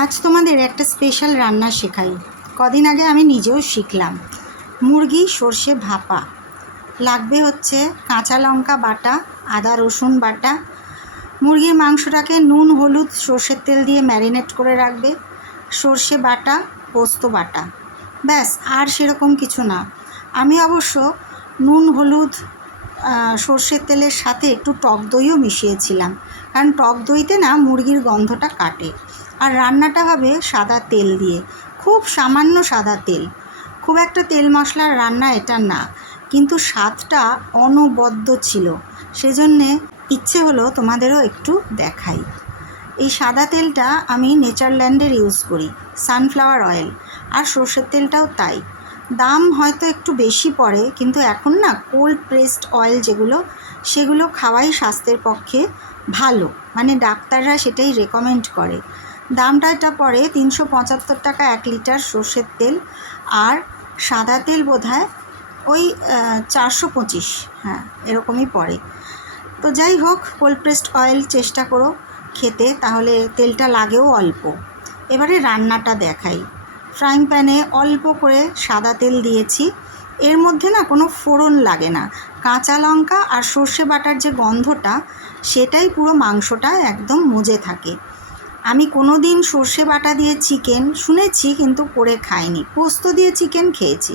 আজ তোমাদের একটা স্পেশাল রান্না শেখাই। কদিন আগে আমি নিজেও শিখলাম। মুরগি সর্ষে ভাপা। লাগবে হচ্ছে কাঁচা লঙ্কা বাটা, আদা রসুন বাটা। মুরগির মাংসটাকে নুন হলুদ সর্ষের তেল দিয়ে ম্যারিনেট করে রাখবে। সর্ষে বাটা, পোস্ত বাটা, ব্যাস। আর সেরকম কিছু না। আমি অবশ্য নুন হলুদ সর্ষের তেলের সাথে একটু টক দইও মিশিয়েছিলাম, কারণ টক দইতে না মুরগির গন্ধটা কাটে। আর রান্নাটা হবে সাদা তেল দিয়ে, খুব সামান্য সাদা তেল। খুব একটা তেল মশলার রান্না এটা না, কিন্তু স্বাদটা অনবদ্য ছিল। সেজন্যে ইচ্ছে হলো তোমাদেরও একটু দেখাই। এই সাদা তেলটা আমি নেচারল্যান্ডের ইউজ করি, সানফ্লাওয়ার অয়েল। আর সর্ষের তেলটাও তাই। দাম হয়তো একটু বেশি পড়ে, কিন্তু এখন না কোল্ড প্রেসড অয়েল যেগুলো, সেগুলো খাওয়াই স্বাস্থ্যের পক্ষে ভালো, মানে ডাক্তাররা সেটাই রেকমেন্ড করে। দামটা এটা পড়ে 375 টাকা 1 লিটার সর্ষের তেল। আর সাদা তেল বোধহয় ওই 425, হ্যাঁ এরকমই পড়ে। তো যাই হোক, কোল্ড প্রেসড অয়েল চেষ্টা করো খেতে, তাহলে তেলটা লাগেও অল্প। এবারে রান্নাটা দেখাই। ফ্রাইং প্যানে অল্প করে সাদা তেল দিয়েছি। এর মধ্যে না কোনো ফোড়ন লাগে না। কাঁচা লঙ্কা আর সর্ষে বাটার যে গন্ধটা, সেটাই পুরো মাংসটা একদম মজে থাকে। আমি কোনো দিন সর্ষে বাটা দিয়ে চিকেন শুনেছি, কিন্তু করে খাইনি। পোস্ত দিয়ে চিকেন খেয়েছি,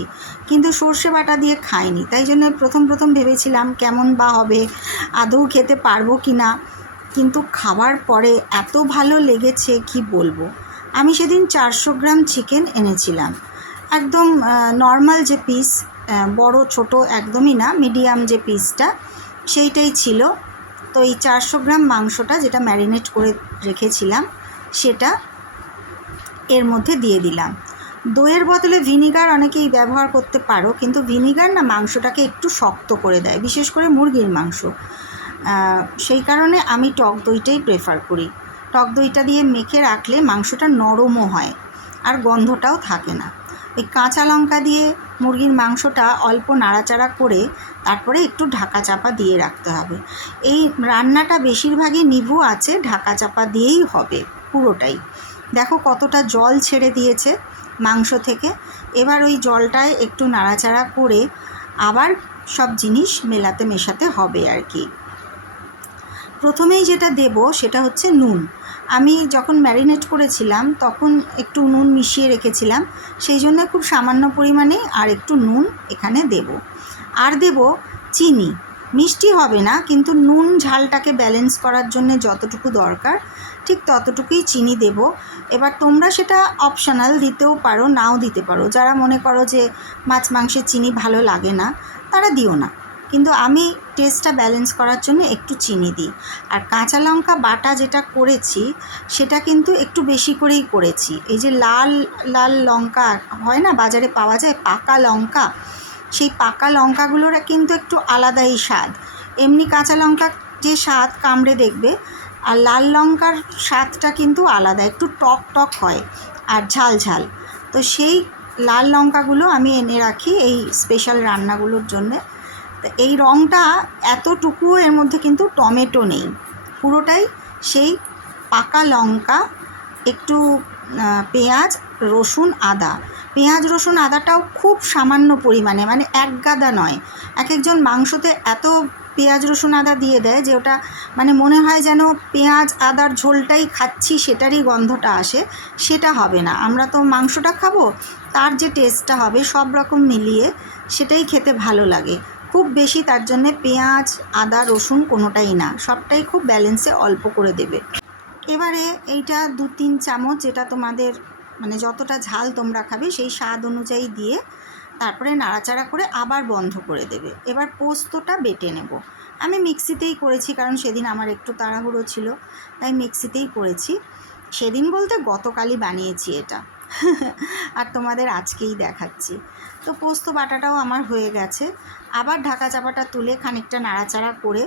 কিন্তু সর্ষে বাটা দিয়ে খাইনি। তাই জন্য প্রথম ভেবেছিলাম কেমন বা হবে, আদৌ খেতে পারবো কি না। কিন্তু খাওয়ার পরে এত ভালো লেগেছে কি বলবো। আমি সেদিন 400 গ্রাম চিকেন এনেছিলাম। একদম নর্মাল যে পিস, বড় ছোট একদমই না, মিডিয়াম যে পিসটা, সেইটাই ছিল। তো এই 400 গ্রাম মাংসটা যেটা ম্যারিনেট করে রেখেছিলাম, সেটা এর মধ্যে দিয়ে দিলাম। দইয়ের বদলে ভিনিগার অনেকেই ব্যবহার করতে পারো, কিন্তু ভিনিগার না মাংসটাকে একটু শক্ত করে দেয়, বিশেষ করে মুরগির মাংস। সেই কারণে আমি টক দইটাই প্রেফার করি। টক দইটা দিয়ে মেখে রাখলে মাংসটা নরমও হয়, আর গন্ধটাও থাকে না। ওই কাঁচা লঙ্কা দিয়ে মুরগির মাংসটা অল্প নাড়াচাড়া করে তারপরে একটু ঢাকা চাপা দিয়ে রাখতে হবে। এই রান্নাটা বেশিরভাগই নিভু আছে, ঢাকা চাপা দিয়েই হবে পুরোটাই। দেখো কতটা জল ছেড়ে দিয়েছে মাংস থেকে। এবার ওই জলটায় একটু নাড়াচাড়া করে আবার সব জিনিস মেশাতে হবে আর কি। প্রথমেই যেটা দেব সেটা হচ্ছে নুন। আমি যখন ম্যারিনেট করেছিলাম তখন একটু নুন মিশিয়ে রেখেছিলাম, সেই জন্য খুব সামান্য পরিমাণে আর একটু নুন এখানে দেব। আর দেব চিনি। মিষ্টি হবে না, কিন্তু নুন ঝালটাকে ব্যালেন্স করার জন্য যতটুকু দরকার ঠিক ততটুকুই চিনি দেব। এবার তোমরা সেটা অপশনাল, দিতেও পারো নাও দিতে পারো। যারা মনে করো যে মাছ মাংসে চিনি ভালো লাগে না, তারা দিও না, কিন্তু আমি টেস্টটা ব্যালেন্স করার জন্য একটু চিনি দিই। আর কাঁচা লঙ্কা বাটা যেটা করেছি, সেটা কিন্তু একটু বেশি করেই করেছি। এই যে লাল লাল লঙ্কা হয় না, বাজারে পাওয়া যায় পাকা লঙ্কা, সেই পাকা লঙ্কাগুলোর কিন্তু একটু আলাদাই স্বাদ। এমনি কাঁচা লঙ্কা যে স্বাদ কামড়ে দেখবে, আর লাল লঙ্কার স্বাদটা কিন্তু আলাদা, একটু টক টক হয় আর ঝাল ঝাল। তো সেই লাল লঙ্কাগুলো আমি এনে রাখি এই স্পেশাল রান্নাগুলোর জন্যে। তো এই রঙটা এতটুকুও এর মধ্যে কিন্তু টমেটো নেই, পুরোটাই সেই পাকা লঙ্কা, একটু পেঁয়াজ রসুন আদা। পেঁয়াজ রসুন আদাটাও খুব সামান্য পরিমাণে, মানে এক গাদা নয়। এক একজন মাংসতে এত পেঁয়াজ রসুন আদা দিয়ে দেয় যে ওটা মানে মনে হয় যেন পেঁয়াজ আদার ঝোলটাই খাচ্ছি, সেটারই গন্ধটা আসে। সেটা হবে না। আমরা তো মাংসটা খাবো, তার যে টেস্টটা হবে সব রকম মিলিয়ে সেটাই খেতে ভালো লাগে খুব বেশি। তার জন্যে পেঁয়াজ আদা রসুন কোনোটাই না, সবটাই খুব ব্যালেন্সে অল্প করে দেবে। এবারে এইটা 2-3 চামচ, যেটা তোমাদের মানে যতটা ঝাল তোমরা খাবে সেই স্বাদ অনুযায়ী দিয়ে তারপরে নাড়াচাড়া করে আবার বন্ধ করে দেবে। এবার পোস্তটা বেটে নেব। আমি মিক্সিতেই করেছি, কারণ সেদিন আমার একটু তাড়াহুড়ো ছিল, তাই মিক্সিতেই করেছি। সেদিন বলতে গতকালই বানিয়েছি এটা আর তোমাদের আজকেই দেখাচ্ছি। তো পোস্ত বাটাটাও আমার হয়ে গেছে। আবার ঢাকা চাপাটা তুলে খানিকটা নাড়াচাড়া করে,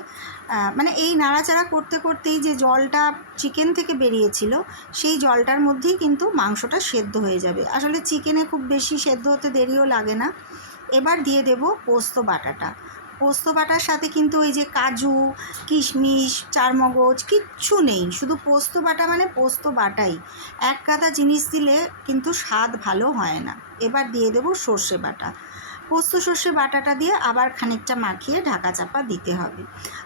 মানে এই নাড়াচাড়া করতে করতেই যে জলটা চিকেন থেকে বেরিয়েছিল, সেই জলটার মধ্যেই কিন্তু মাংসটা সেদ্ধ হয়ে যাবে। আসলে চিকেনে খুব বেশি সেদ্ধ হতে দেরিও লাগে না। এবার দিয়ে দেব পোস্ত বাটাটা। পোস্ত বাটার সাথে কিন্তু ওই যে কাজু, কিশমিশ, চারমগজ কিচ্ছু নেই, শুধু পোস্ত বাটা মানে পোস্ত বাটাই। এক গাদা জিনিস দিলে কিন্তু স্বাদ ভালো হয় না। এবার দিয়ে দেবো সর্ষে বাটা। পোস্ত সর্ষে বাটাটা দিয়ে আবার খানিকটা মাখিয়ে ঢাকা চাপা দিতে হবে।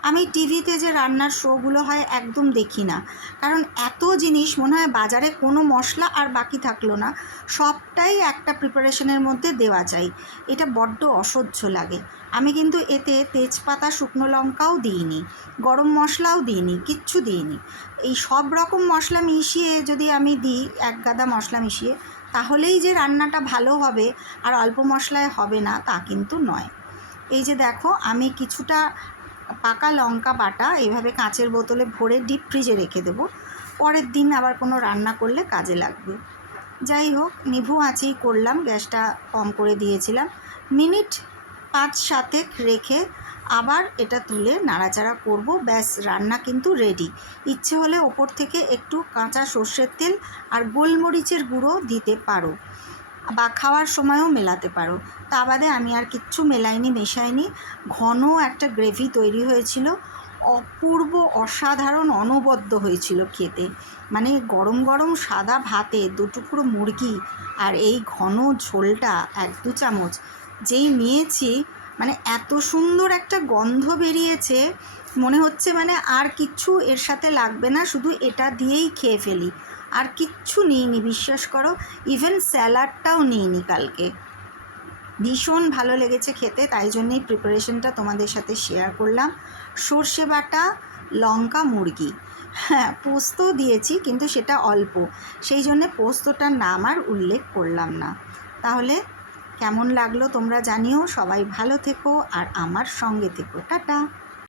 আমি টিভিতে যে রান্নার শোগুলো হয় একদম দেখি না, কারণ এত জিনিস মনে হয় বাজারে কোনো মশলা আর বাকি থাকলো না, সবটাই একটা প্রিপারেশনের মধ্যে দেওয়া চাই। এটা বড্ড অসহ্য লাগে। আমি কিন্তু এতে তেজপাতা, শুকনো লঙ্কাও দিইনি, গরম মশলাও দিইনি, কিচ্ছু দিইনি। এই সব রকম মশলা মিশিয়ে যদি আমি দিই, এক গাদা মশলা মিশিয়ে, তাহলেই যে রান্নাটা ভালো হবে আর অল্প মশলায় হবে না তা কিন্তু নয়। এই যে দেখো, আমি কিছুটা পাকা লঙ্কা বাটা এইভাবে কাঁচের বোতলে ভরে ডিপ ফ্রিজে রেখে দেবো, পরের দিন আবার কোনো রান্না করলে কাজে লাগবে। যাই হোক, নিভু আঁচেই করলাম, গ্যাসটা কম করে দিয়েছিলাম। মিনিট 5-7 রেখে আবার এটা তুলে নাড়াচাড়া করব, ব্যাস রান্না কিন্তু রেডি। ইচ্ছে হলে ওপর থেকে একটু কাঁচা সর্ষের তেল আর গোলমরিচের গুঁড়ো দিতে পারো, বা খাওয়ার সময়ও মেলাতে পারো। তা বাদে আমি আর কিচ্ছু মেলাইনি, মেশাইনি। ঘন একটা গ্রেভি তৈরি হয়েছিল, অপূর্ব, অসাধারণ, অনবদ্য হয়েছিল খেতে। মানে গরম গরম সাদা ভাতে 2 টুকরো মুরগি আর এই ঘন ঝোলটা 1-2 চামচ যেই নিয়েছি, মানে এত সুন্দর একটা গন্ধ বেরিয়েছে, মনে হচ্ছে মানে আর কিচ্ছু এর সাথে লাগবে না, শুধু এটা দিয়েই খেয়ে ফেলি। আর কিচ্ছু নিইনি, বিশ্বাস করো, ইভেন স্যালাডটাও নিইনি কালকে। ভীষণ ভালো লেগেছে খেতে, তাই জন্যই প্রিপারেশনটা তোমাদের সাথে শেয়ার করলাম। সর্ষে বাটা, লঙ্কা, মুরগি, হ্যাঁ পোস্ত দিয়েছি কিন্তু সেটা অল্প, সেই জন্যে পোস্তটার নাম আর উল্লেখ করলাম না। তাহলে কেমন লাগলো তোমরা জানিও। সবাই ভালো থেকো আর আমার সঙ্গে থেকো। টাটা।